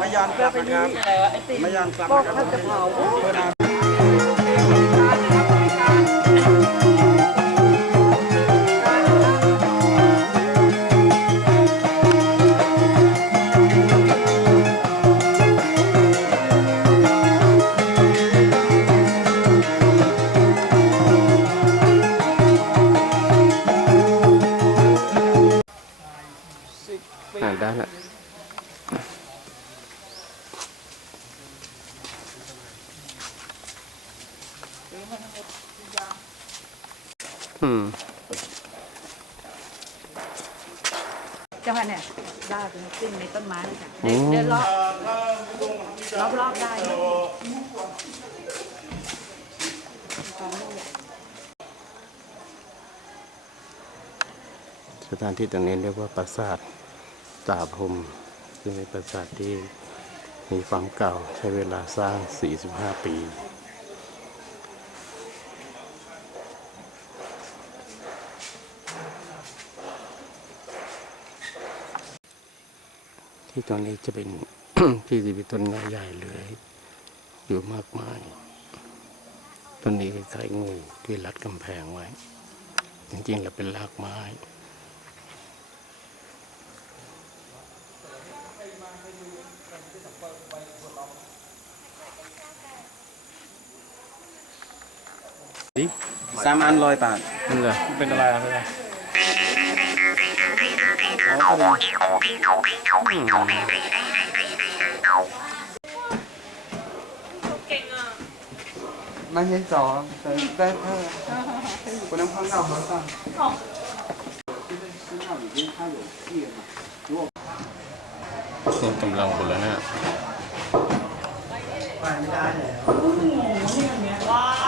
มายานกลับนะครับมายานกลับนะครับ จะเผาเพื่อนอ่าได้ละอืมเจ้าค่ะเนี่ยลากมันขึ้นในต้นไม้เลยค่ะเดินเดินรอบรอบรอบๆได้นะสถานที่ตรงนี้เรียกว่าปราสาท ตาพรมซึ่งเป็นปราสาทที่มีความเก่าใช้เวลาสร้าง 45 ปีที่ตรงนี้จะเป็นที่ที่มีต้นไม้ใหญ่เลยอยู่มากมาย ต้นนี้คล้ายงูที่รัดกำแพงไว้ จริงๆแล้วเป็นรากไม้ สามอันร้อยบาทนี่เลยเป็นอะไรเป็นอะไรมันยังสองได้เพิ่มคนนั้นข้างนอกเขาสั่งนี่กำลังหมดแล้วเนี่ยไปไม่ได้แล้ว